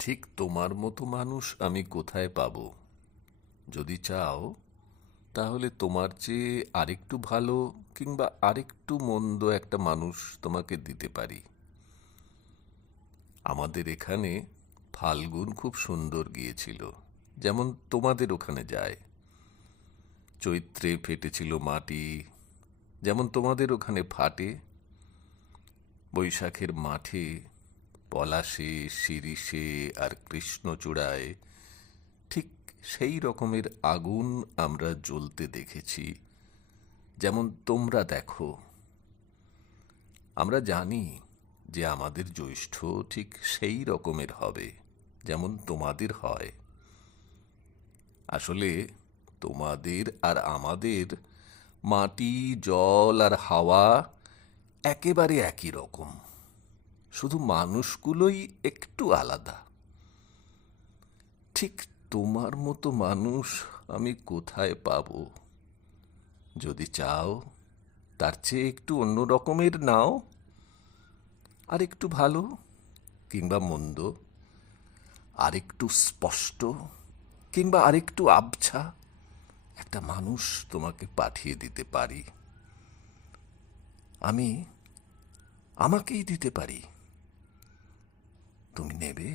ঠিক তোমার মতো মানুষ আমি কোথায় পাবো? যদি চাও তাহলে তোমার চেয়ে আরেকটু ভালো কিংবা আরেকটু মন্দ একটা মানুষ তোমাকে দিতে পারি। আমাদের এখানে ফাল্গুন খুব সুন্দর গিয়েছিল, যেমন তোমাদের ওখানে যায়। চৈত্রে ফেটেছিল মাটি, যেমন তোমাদের ওখানে ফাটে। বৈশাখের মাঠে পলাশে, শিরীষে আর কৃষ্ণচূড়ায় ঠিক সেই রকমের আগুন আমরা জ্বলতে দেখেছি, যেমন তোমরা দেখো। আমরা জানি যে আমাদের জ্যৈষ্ঠ ঠিক সেই রকমের হবে, যেমন তোমাদের হয়। আসলে তোমাদের আর আমাদের মাটি, জল আর হাওয়া একেবারে একই রকম, শুধু মানুষগুলোই একটু আলাদা। ঠিক তোমার মতো মানুষ আমি কোথায় পাবো? যদি চাও তার চেয়ে একটু অন্য রকমের নাও, আর একটু ভালো কিংবা মন্দ, আরেকটু স্পষ্ট কিংবা আরেকটু আবছা একটা মানুষ তোমাকে পাঠিয়ে দিতে পারি। আমি আমাকেই দিতে পারি। তুমি নেবে?